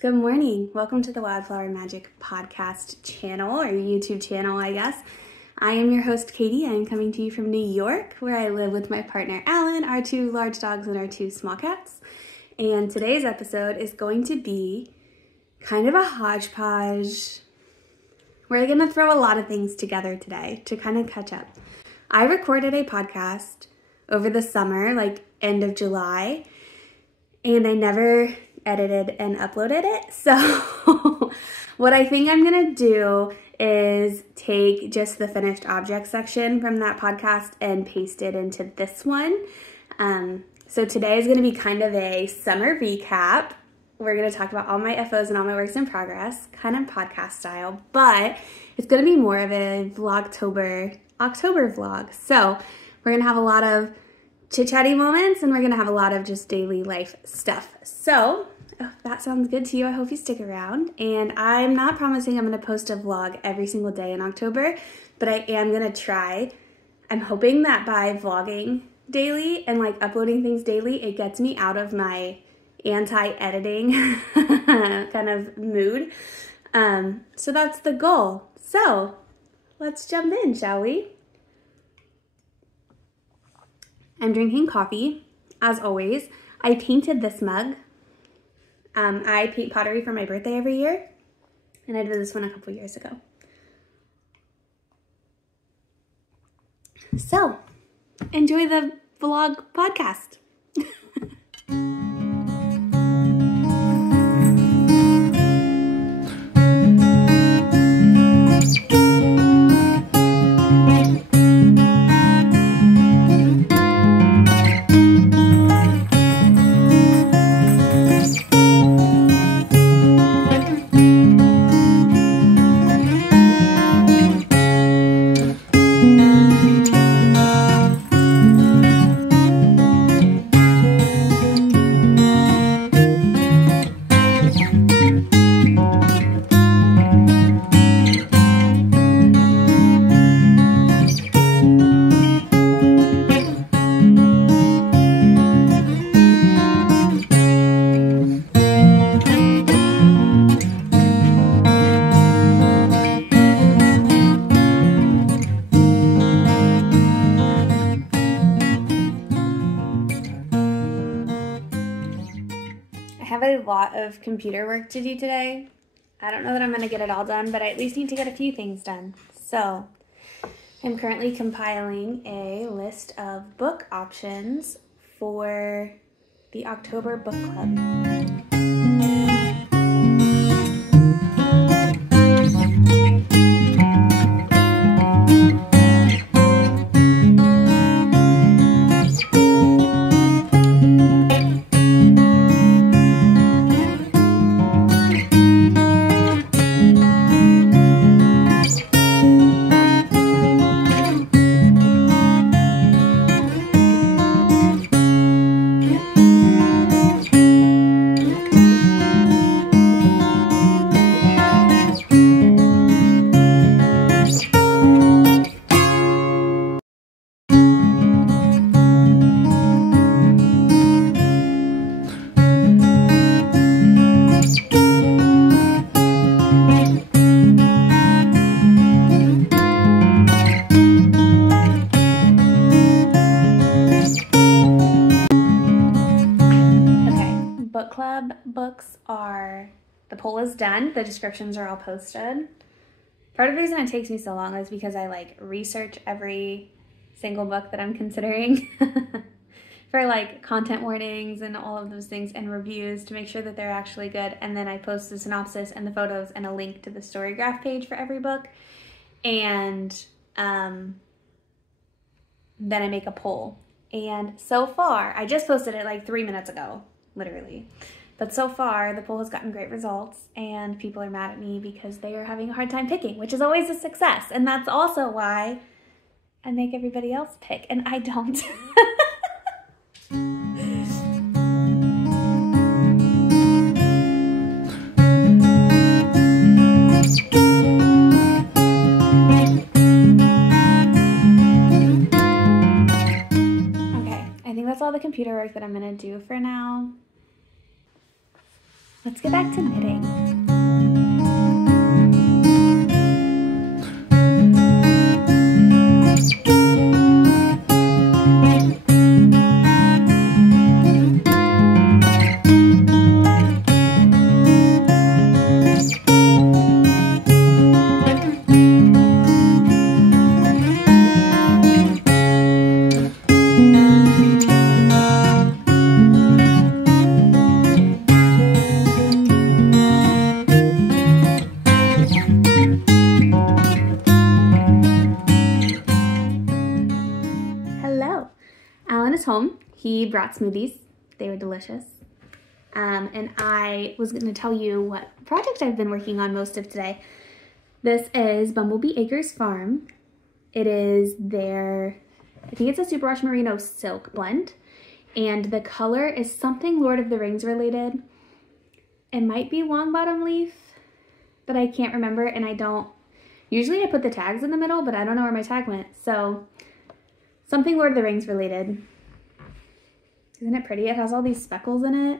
Good morning. Welcome to the Wildflower Magic podcast channel, or YouTube channel, I guess. I am your host, Katie. I am coming to you from New York, where I live with my partner, Alan, our 2 large dogs, and our 2 small cats. And today's episode is going to be kind of a hodgepodge. We're going to throw a lot of things together today to kind of catch up. I recorded a podcast over the summer, like end of July, and I never edited and uploaded it. So what I think I'm going to do is take just the finished object section from that podcast and paste it into this one. So today is going to be kind of a summer recap. We're going to talk about all my FOs and all my works in progress, kind of podcast style, but it's going to be more of a Vlogtober, October vlog. So we're going to have a lot of chit-chatty moments, and we're going to have a lot of just daily life stuff. So if that sounds good to you, I hope you stick around. And I'm not promising I'm going to post a vlog every single day in October, but I am going to try. I'm hoping that by vlogging daily and like uploading things daily, it gets me out of my anti-editing kind of mood. So that's the goal. So let's jump in, shall we? I'm drinking coffee, as always. I painted this mug. I paint pottery for my birthday every year, and I did this one a couple years ago. So, enjoy the vlog podcast. Of computer work to do today. I don't know that I'm going to get it all done, but I at least need to get a few things done. So I'm currently compiling a list of book options for the October book club. Books are, the poll is done, the descriptions are all posted. Part of the reason it takes me so long is because I like research every single book that I'm considering for like content warnings and all of those things and reviews to make sure that they're actually good, and then I post the synopsis and the photos and a link to the story graph page for every book, and then I make a poll. And so far, I just posted it like 3 minutes ago, literally. But so far, the poll has gotten great results, and people are mad at me because they are having a hard time picking, which is always a success. And that's also why I make everybody else pick, and I don't. Okay, I think that's all the computer work that I'm going to do for now. let's get back to knitting. Home. He brought smoothies. They were delicious. And I was going to tell you what project I've been working on most of today. This is Bumblebee Acres Farm. It is their, I think it's a superwash merino silk blend. And the color is something Lord of the Rings related. It might be Longbottom leaf, but I can't remember, and I don't, usually I put the tags in the middle, but I don't know where my tag went. So something Lord of the Rings related. Isn't it pretty? It has all these speckles in it.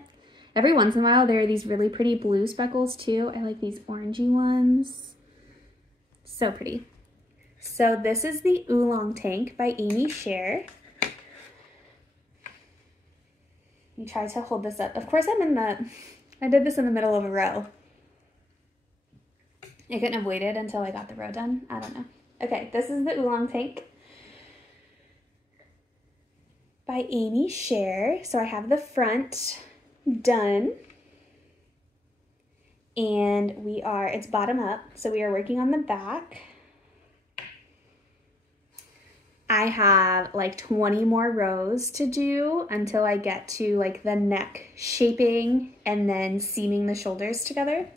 Every once in a while, there are these really pretty blue speckles too. I like these orangey ones. So pretty. So this is the Oolong tank by Amy Scher. You try to hold this up. Of course, I did this in the middle of a row. I couldn't have waited until I got the row done. I don't know. Okay, this is the Oolong tank by Amy Scher. So I have the front done, and it's bottom up, so we are working on the back. I have like 20 more rows to do until I get to like the neck shaping and then seaming the shoulders together.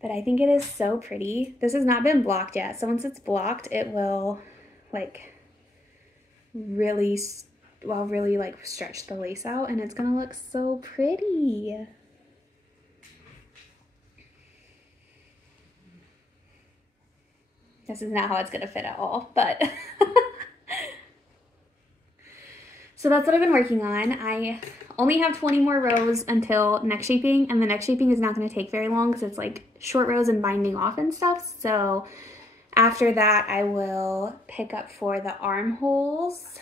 But I think it is so pretty. This has not been blocked yet, so once it's blocked, it will like really like stretch the lace out, and it's gonna look so pretty. This is not how it's gonna fit at all, but so that's what I've been working on. I only have 20 more rows until neck shaping, and the neck shaping is not gonna take very long because it's like short rows and binding off and stuff. So after that, I will pick up for the armholes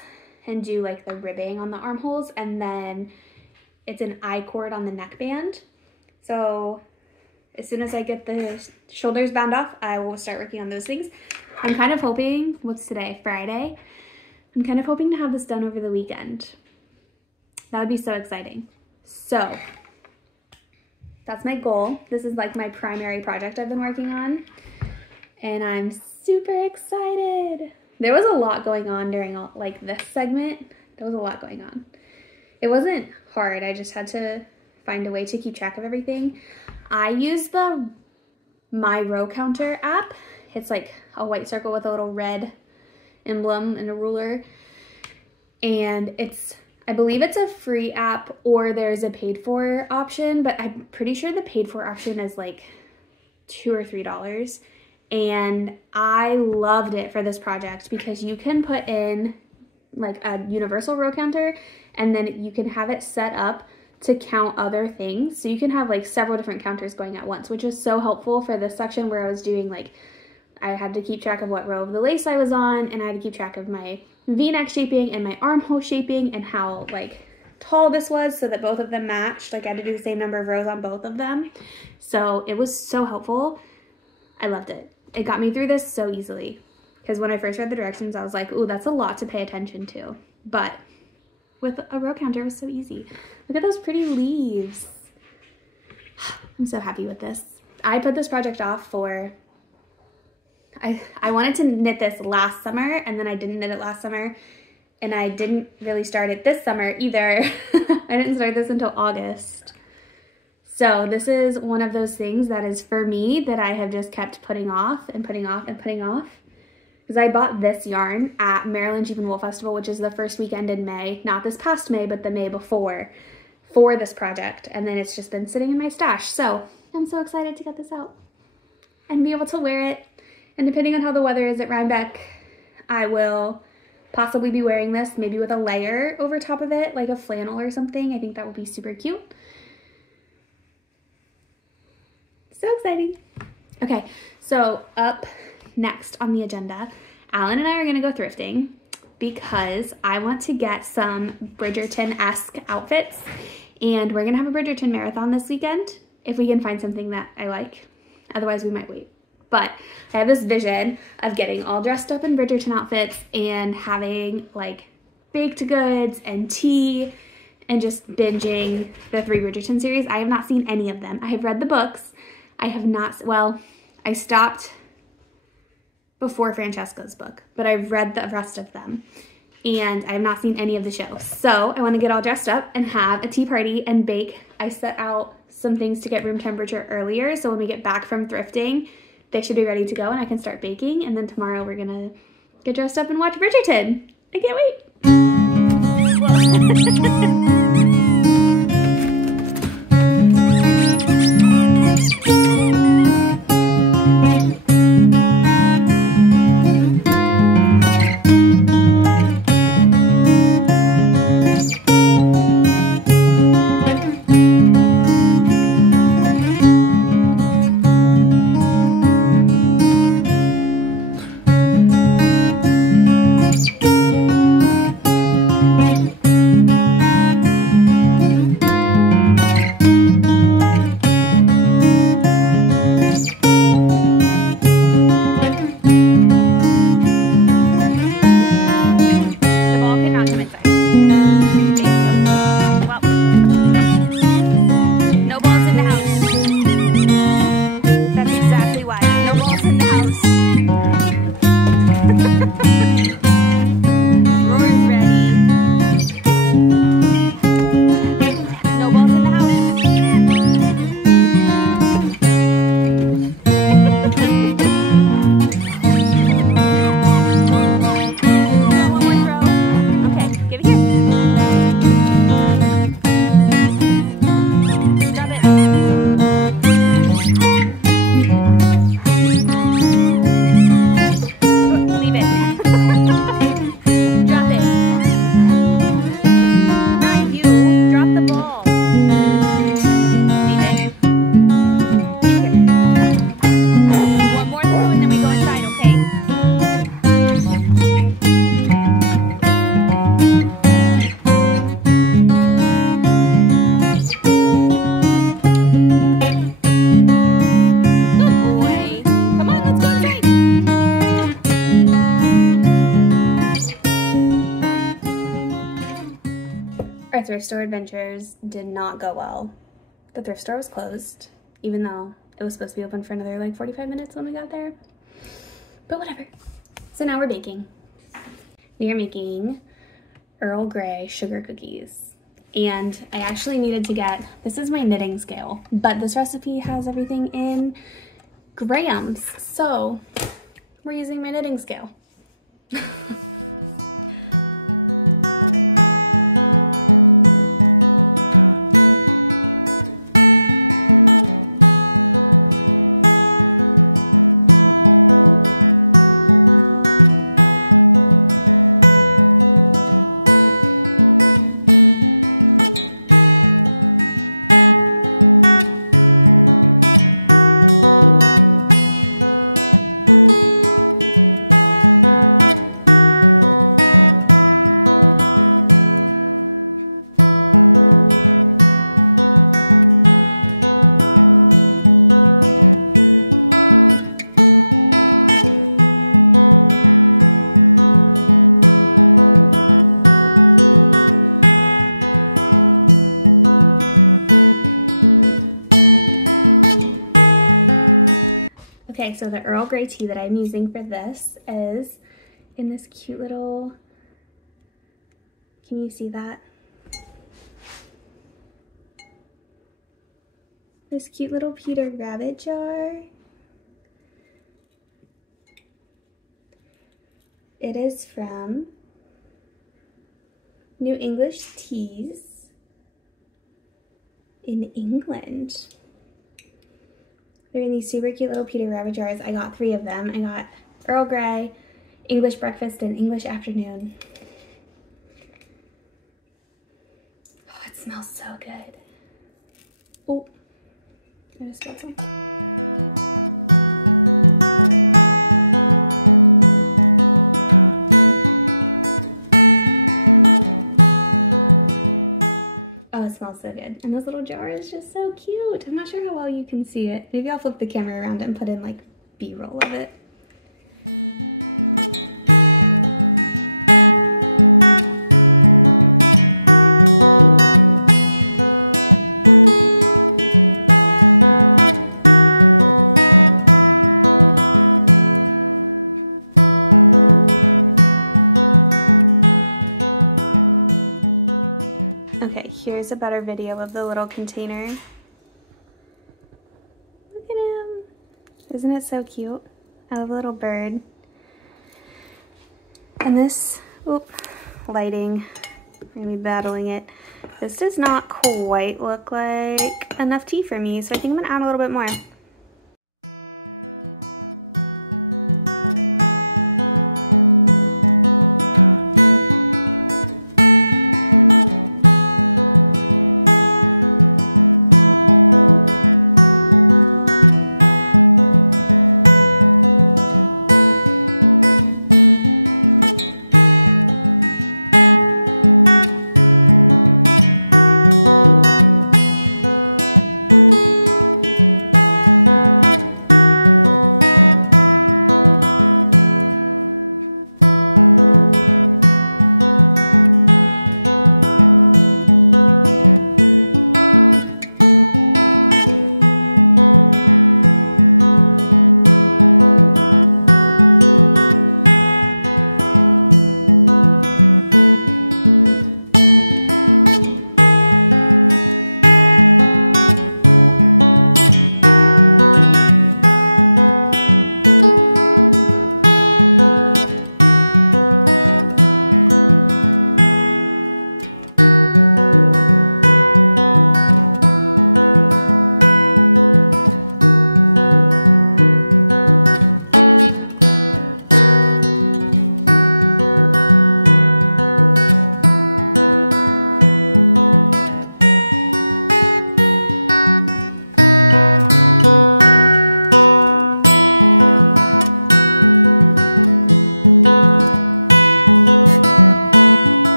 and do like the ribbing on the armholes, and then it's an I-cord on the neckband. So as soon as I get the shoulders bound off, I will start working on those things. I'm kind of hoping, what's today, Friday? I'm kind of hoping to have this done over the weekend. That would be so exciting. So that's my goal. This is like my primary project I've been working on, and I'm super excited. There was a lot going on during like this segment. There was a lot going on. It wasn't hard. I just had to find a way to keep track of everything. I use the My Row Counter app. It's like a white circle with a little red emblem and a ruler. And I believe it's a free app, or there's a paid for option, but I'm pretty sure the paid for option is like $2 or $3. And I loved it for this project because you can put in like a universal row counter, and then you can have it set up to count other things. So you can have like several different counters going at once, which is so helpful for this section where I was doing like, I had to keep track of what row of the lace I was on, and I had to keep track of my V-neck shaping and my armhole shaping and how like tall this was so that both of them matched. Like I had to do the same number of rows on both of them. So it was so helpful. I loved it. It got me through this so easily, because when I first read the directions, I was like, ooh, that's a lot to pay attention to. But with a row counter, it was so easy. Look at those pretty leaves. I'm so happy with this. I put this project off for, I wanted to knit this last summer, and then I didn't knit it last summer, and I didn't really start it this summer either. I didn't start this until August. So this is one of those things that is for me that I have just kept putting off and putting off and putting off. Because I bought this yarn at Maryland Sheep and Wool Festival, which is the first weekend in May. Not this past May, but the May before, for this project. And then it's just been sitting in my stash. So I'm so excited to get this out and be able to wear it. And depending on how the weather is at Rhinebeck, I will possibly be wearing this, maybe with a layer over top of it, like a flannel or something. I think that would be super cute. So exciting. Okay, so up next on the agenda, Alan and I are gonna go thrifting because I want to get some Bridgerton-esque outfits, and we're gonna have a Bridgerton marathon this weekend if we can find something that I like. Otherwise, we might wait. But I have this vision of getting all dressed up in Bridgerton outfits and having like baked goods and tea and just binging the 3 Bridgerton series. I have not seen any of them. I have read the books. I have not, well, I stopped before Francesca's book, but I've read the rest of them and I have not seen any of the shows. So I want to get all dressed up and have a tea party and bake. I set out some things to get room temperature earlier, so when we get back from thrifting, they should be ready to go and I can start baking. And then tomorrow we're gonna get dressed up and watch Bridgerton. I can't wait. Our thrift store adventures did not go well. The thrift store was closed, even though it was supposed to be open for another like 45 minutes when we got there. But whatever. So now we're baking. We are making Earl Grey Sugar Cookies. And I actually needed to get, this is my knitting scale, but this recipe has everything in grams. So we're using my knitting scale. Okay, so the Earl Grey tea that I'm using for this is in this cute little, can you see that? This cute little Peter Rabbit jar. It is from New English Teas in England. They're in these super cute little Peter Rabbit jars. I got 3 of them. I got Earl Grey, English Breakfast, and English Afternoon. Oh, it smells so good. Oh, I just spilled some. Oh, it smells so good. And this little jar is just so cute. I'm not sure how well you can see it. Maybe I'll flip the camera around and put in like B-roll of it. Here's a better video of the little container. Look at him. Isn't it so cute? I love a little bird. And this, lighting, I'm gonna be battling it. This does not quite look like enough tea for me, so I think I'm gonna add a little bit more.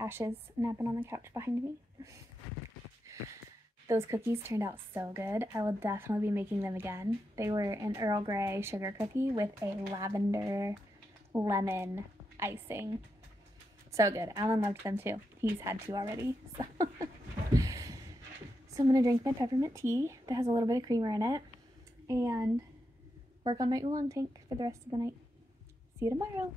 Ashes napping on the couch behind me. Those cookies turned out so good. I will definitely be making them again. They were an Earl Grey sugar cookie with a lavender lemon icing. So good. Alan loved them too. He's had two already. So, I'm going to drink my peppermint tea that has a little bit of creamer in it and work on my oolong tank for the rest of the night. See you tomorrow.